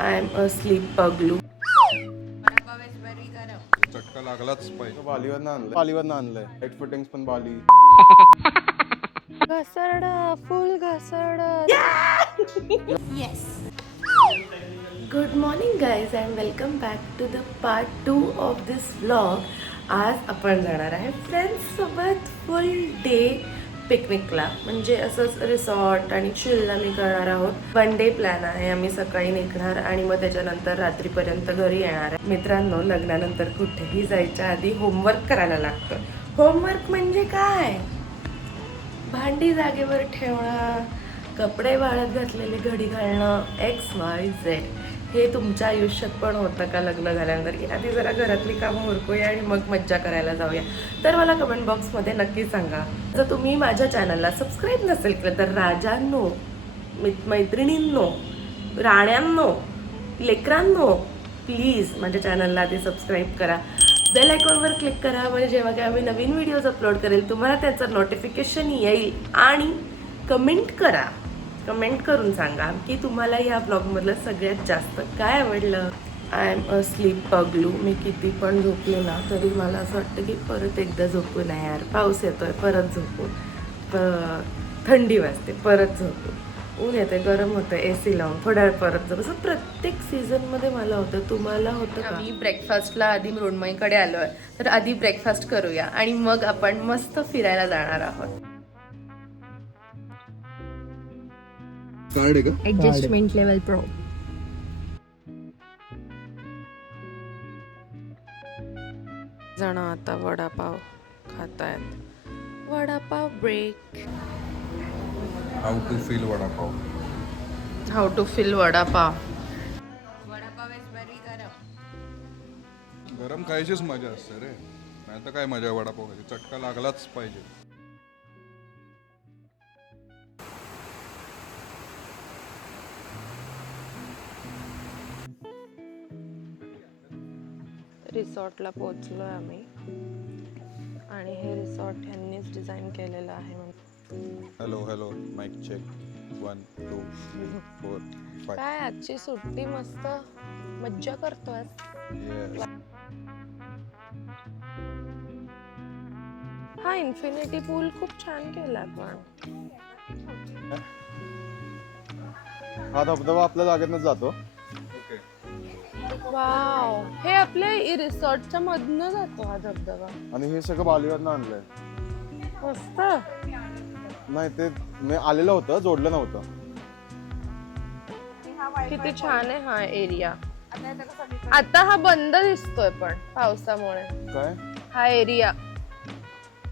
I am asleep पगलू. चटका लागलाच पाहिजे. बालीवरनं आणलंय. हेड फिटिंग्स पण बाली. घसरड फुल घसरड. Good morning guys and welcome back to the part 2 of this vlog. आज आपण जाणार आहे फ्रेंड्ससोबत फुल डे पिकनिकला. म्हणजे असंच रिसॉर्ट आणि चिल आम्ही करणार आहोत. वन डे प्लॅन आहे. आम्ही सकाळी निघणार आणि मग त्याच्यानंतर रात्रीपर्यंत घरी येणार आहे. मित्रांनो, लग्नानंतर कुठेही जायच्या आधी होमवर्क करायला लागतं. होमवर्क म्हणजे काय? भांडी जागेवर ठेवणं, कपडे वाळत घातलेले घडी घालणं, XYZ. हे तुमच्या आयुष्यात पण होतं का लग्न झाल्यानंतर की आधी जरा घरातली कामं उरकूया आणि मग मज्जा करायला जाऊया? तर मला कमेंट बॉक्समध्ये नक्की सांगा. जर तुम्ही माझ्या चॅनलला सबस्क्राईब नसेल केलं तर राजांनो, मैत्रिणींनो, राण्यांनो, लेकरांनो, प्लीज माझ्या चॅनलला आधी सबस्क्राईब करा. बेल आयकॉनवर क्लिक करा म्हणजे जेव्हा की आम्ही नवीन व्हिडिओज अपलोड करेल तुम्हाला त्याचं नोटिफिकेशन येईल. आणि कमेंट करा. कमेंट करून सांगा की तुम्हाला ह्या ब्लॉगमधलं सगळ्यात जास्त काय आवडलं. आय एम अ स्लीप पगलू. मी किती पण झोपले ना तरी मला असं वाटतं की परत एकदा झोपू नाही यार. पाऊस येतोय परत झोपू, थंडी वाजते परत झोपू, ऊन येते गरम होतं AC लावून थोड्या वेळ परत झोपू. असं प्रत्येक सीझनमध्ये मला होतं. तुम्हाला होतं का? आम्ही ब्रेकफास्टला आधी मृण्मयीकडे आलो आहे, तर आधी ब्रेकफास्ट करूया आणि मग आपण मस्त फिरायला जाणार आहोत. कार्ड आहे का? Adjustment level pro. जण आता वडापाव खातायत. Vada pav break. How to feel vada pav. How to feel vada pav. गरम खायचीच मजा असते रे. नाही तर काय मजा वडापाव खायची. चटका लागलाच पाहिजे. रिसॉर्टला पोहोचलोय आम्ही आणि हे रिसॉर्ट ह्यांनीच डिझाईन केलेलं आहे. Hello hello mike check 1 2 3 4 5. काय आजची सुट्टी मस्त मज्जा करतोय. येस. हा इन्फिनिटी पूल खूप छान केला पण. हा धबधबा आपल्या जागेतच जातो ओके. वाव, हे आपल्या रिसॉर्टच्या मधनं जातो हा धबधबा. आणि हे सगळं बालीवरनं आणलंय. मस्त. नाही ते मी आलेलं होतं, जोडलं नव्हतं. किती छान आहे हा एरिया. आता हा बंद दिसतोय पण पावसामुळे. काय? हा एरिया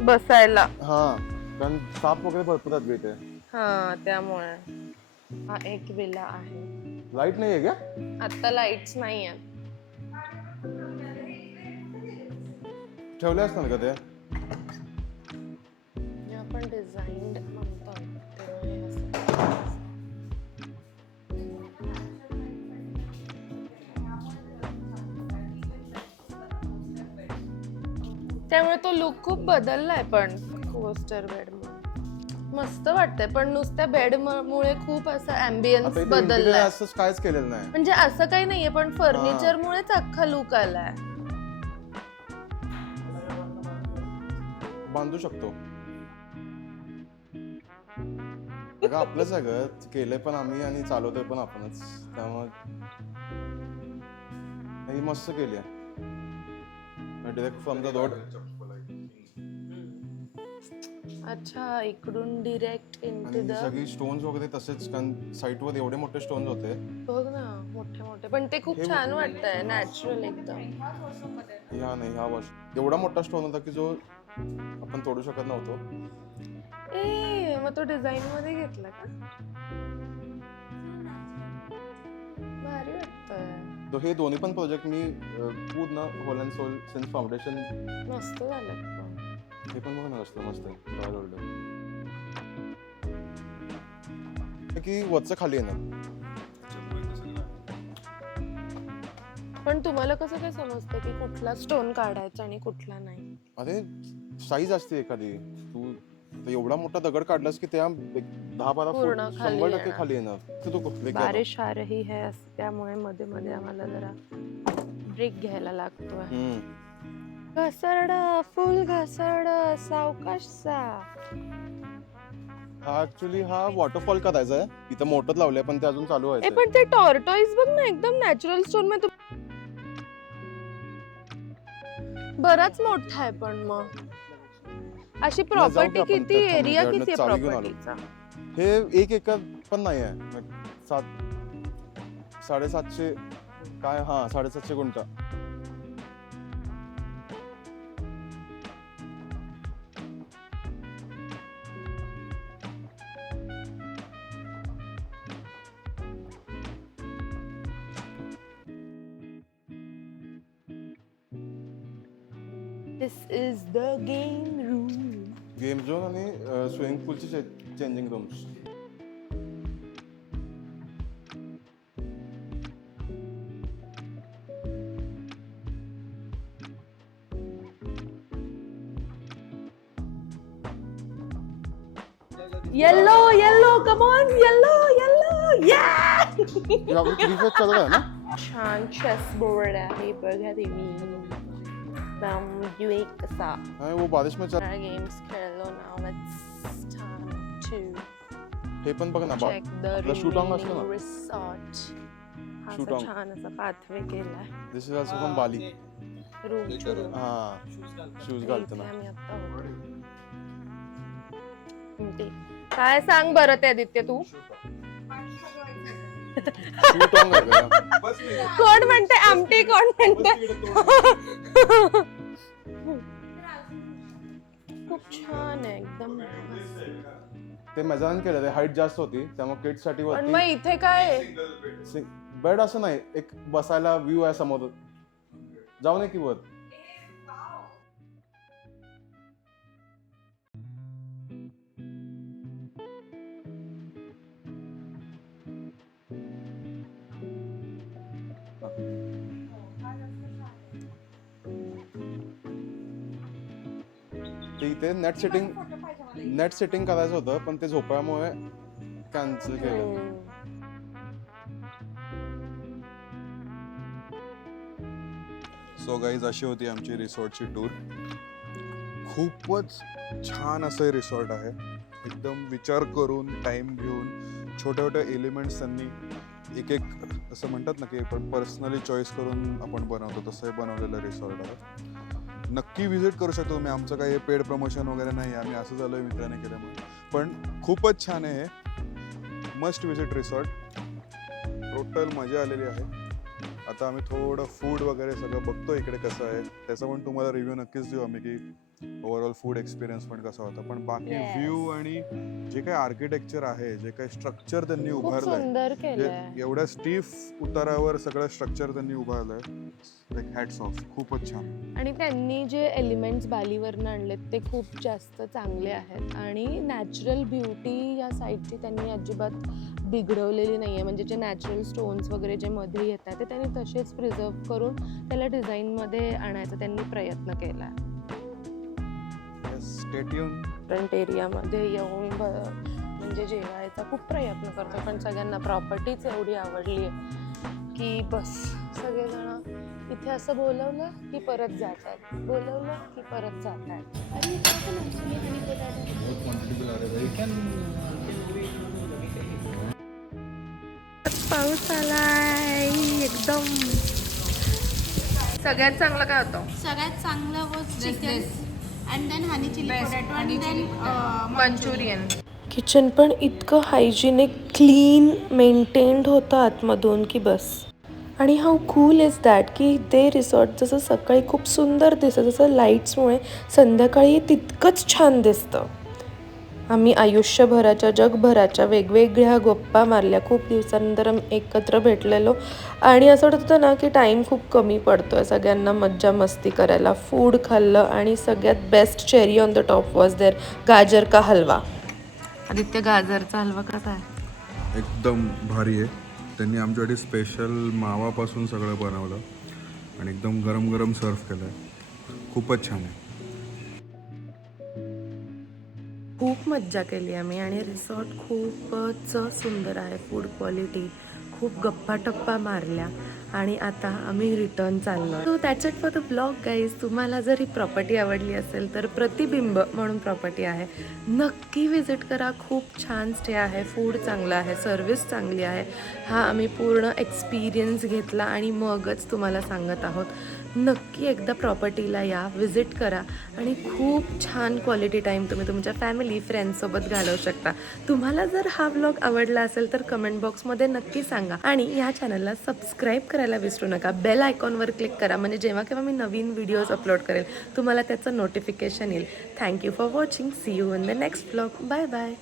बसायला. हा, कारण साप वगैरे भरपूर आहेत इथे. हा त्यामुळे हा एक विला आहे. लाईट नाहीये का? आता लाईट्स नाही आहेत. ठेवले असणार का ते? जे आपण डिझाईन्ड म्हणतो तेव्हा हे असं. त्यामुळे तो लुक खूप बदललाय पण कोस्टर बेड मुळे. मस्त वाटतंय पण नुसत्या बेड मुळे खूप असं ॲम्बियन्स आता इथे बदललाय. इंटिरियर असं काहीच केलेलं नाही. म्हणजे असं काही नाहीये पण फर्निचर मुळेच अख्खा लुक आलाय. बांधू शकतो. अगं आपलंच आहे घर. केलंय पण आम्ही आणि चालवतोय पण आपणच. त्यामुळे ही मस्त केली आहे. Direct from the road. अच्छा, इकडून डिरेक्ट आणि इनटू ही द. सगळी स्टोन्स वगैरे तसेच, कारण साईटवर एवढे मोठे स्टोन्स होते. बघ ना, मोठे मोठे पण ते खूप छान वाटतंय. नॅचरल एकदम. ह्या नाही, ह्या वर्ष एवढा मोठा स्टोन होता की जो आपण तोडू शकत नव्हतो. ए मग तो डिझाईन मध्ये घेतला का? भारी वाटतंय. तो हे दोन्ही पण प्रोजेक्ट मी पूर्ण whole and soul since foundation. मस्त झालं पण. हे पण बघा ना असतं मस्त आहे. रॉयल होल्डर की वरचं खाली येणार. पण तुम्हाला कसं काय समजतं की कुठला स्टोन काढायचा आणि कुठला नाही? अरे साईज असते एखादी. तू तर एवढा मोठा दगड काढलास की त्या 10-12 फूट पूर्ण खाली 100% येणार. खाली येणार. तर तू लेके आला. बारिश आ रही है त्यामुळे मध्ये मध्ये आम्हाला जरा ब्रेक घ्यायला लागतोय. घसरड फुल घसरड सावकाशचा. हा ऍक्च्युली हा वॉटरफॉल करायचा आहे. इथं मोटर लावलंय पण ते अजून चालू ए व्हायचं. पण ते टॉर्टॉइस बघ ना एकदम नॅचरल स्टोन मध्ये बराच मोठा आहे पण मग अशी जाऊ की प्रॉपर्टी आपण किती त्या एरिया थांबून किती आहे चावी घेऊन आलो. प्रॉपर्टीचा? हे 1 एकर पण नाही आहे. 750 काय 750 गुंठा. This is the game room. Game zone आणि स्विमिंग पूलची changing rooms. Yellow, come on, yellow, yeah! आपली क्रिकेट चालू आहे ना. छान चेस बोर्ड आहे बघा तुम्ही. एकदम युनिक कसा वो बारिश में चल. गेम्स खेळलो now it's time to हे पण बघ ना check the आपला शूटॉंग असतो remaining ना. resort. हा असा Shooting. छान असा पाथवे केलाय this is also from Bali. Room हा शूज घालताना. आम्ही आता ते काय सांग बरं ते आदित्य तू शूटॉंग आहे का? कोण म्हणते आमटी कोण म्हणते खूप छान आहे एकदम. ते मजान केलं ते हाईट जास्त होती त्यामुळे किड्स साठी पण वरती मग इथे काय बेड असं नाही. एक बसायला व्ह्यू आहे समोर. जाऊ नये की वर. ते इथे नेट सेटिंग करायचं होतं पण ते झोपाळ्यामुळे कॅन्सल केलं. सो गाईज अशी होती आमची रिसॉर्टची टूर. खूपच छान असं हे रिसॉर्ट आहे. एकदम विचार करून टाइम घेऊन छोट्या छोट्या एलिमेंट्स त्यांनी एक असं म्हणतात ना की आपण पर्सनली चॉईस करून आपण बनवतो तसं हे बनवलेलं रिसॉर्ट आहे. नक्की विजिट करू शकतो तुम्ही. आमचं काही पेड प्रमोशन वगैरे नाही. आम्ही असं झालोय मित्राने केल्यामुळे. पण खूपच छान आहे हे. Must visit resort. टोटल मजा आलेली आहे. आता आम्ही थोडं फूड वगैरे सगळं बघतो इकडे कसं आहे. त्याचा पण तुम्हाला रिव्ह्यू नक्कीच देऊ आम्ही की ओव्हरऑल फूड एक्सपिरियन्स पण कसा होता. पण बाकी व्ह्यू आणि जे काही आर्किटेक्चर आहे जे काही स्ट्रक्चर त्यांनी उभारलंय एवढ्या स्टीफ उतारावर सगळं स्ट्रक्चर त्यांनी उभारलंय. Like hats off. खूपच छान. आणि त्यांनी जे एलिमेंट्स बालीवरनं आणलेत ते खूप जास्त चांगले आहेत आणि नॅचरल ब्युटी या साईडची त्यांनी अजिबात बिघडवलेली नाही आहे. म्हणजे जे नॅचरल स्टोन्स वगैरे जे मध्ये येतात ते त्यांनी तसेच प्रिझर्व करून त्याला डिझाईनमध्ये आणायचा त्यांनी प्रयत्न केला. Stay tune. फ्रंट एरियामध्ये येऊन म्हणजे जेवायचा खूप प्रयत्न करतो पण सगळ्यांना प्रॉपर्टीच एवढी आवडली आहे की बस सगळेजण इथे असं बोलवलं की परत जातात, बोलवलं की परत जातात. आणि पाऊस आलाय एकदम. सगळ्यात चांगलं काय होतं? सगळ्यात चांगलं was chicken and then honey chilli potato and then Manchurian. Kitchen पण इतकं हायजिनिक क्लीन मेंटेन्ड होतं आतमधून की बस. आणि हाऊ कूल इज दॅट की ते रिसॉर्ट जसं सकाळी खूप सुंदर दिसतं तसं लाईट्समुळे संध्याकाळी तितकंच छान दिसतं. आम्ही आयुष्यभराच्या जगभराच्या वेगवेगळ्या गप्पा मारल्या. खूप दिवसानंतर आम्ही एकत्र भेटलेलो आणि असं वाटत होतं ना की टाईम खूप कमी पडतोय सगळ्यांना मज्जा मस्ती करायला. फूड खाल्लं आणि सगळ्यात best cherry on the top was there gajar ka हलवा. आदित्य गाजरचा हलवा कसा आहे? एकदम भारी आहे. त्यांनी आमच्यासाठी स्पेशल मावापासून सगळं बनवलं आणि एकदम गरम गरम सर्व केलं आहे. खूपच छान आहे. खूप मज्जा केली आम्ही आणि रिसॉर्ट खूपच सुंदर आहे. फूड क्वालिटी, खूप गप्पा टप्पा मारल्या आणि आता आम्ही रिटर्न चाललो. So that's it for the blog guys. तुम्हाला जर ही प्रॉपर्टी आवडली असेल तर प्रतिबिंब म्हणून प्रॉपर्टी आहे, नक्की विजिट करा. खूप छान स्टे आहे, फूड चांगलं आहे, सर्विस चांगली आहे. हा आम्ही पूर्ण एक्सपिरियन्स घेतला आणि मगच तुम्हाला सांगत आहोत. नक्की एकदा प्रॉपर्टीला या, विजिट करा आणि खूप छान क्वालिटी टाईम तुम्ही तुमच्या फॅमिली फ्रेंड्ससोबत घालवू शकता. तुम्हाला जर हा व्लॉग आवडला असेल तर कमेंट बॉक्समध्ये नक्की सांगा आणि ह्या चॅनलला सबस्क्राईब करायला विसरू नका. बेल आयकॉनवर क्लिक करा म्हणजे जेव्हा केव्हा मी नवीन व्हिडिओज अपलोड करेल तुम्हाला त्याचं नोटिफिकेशन येईल. Thank you for watching. See you in the next vlog. Bye bye.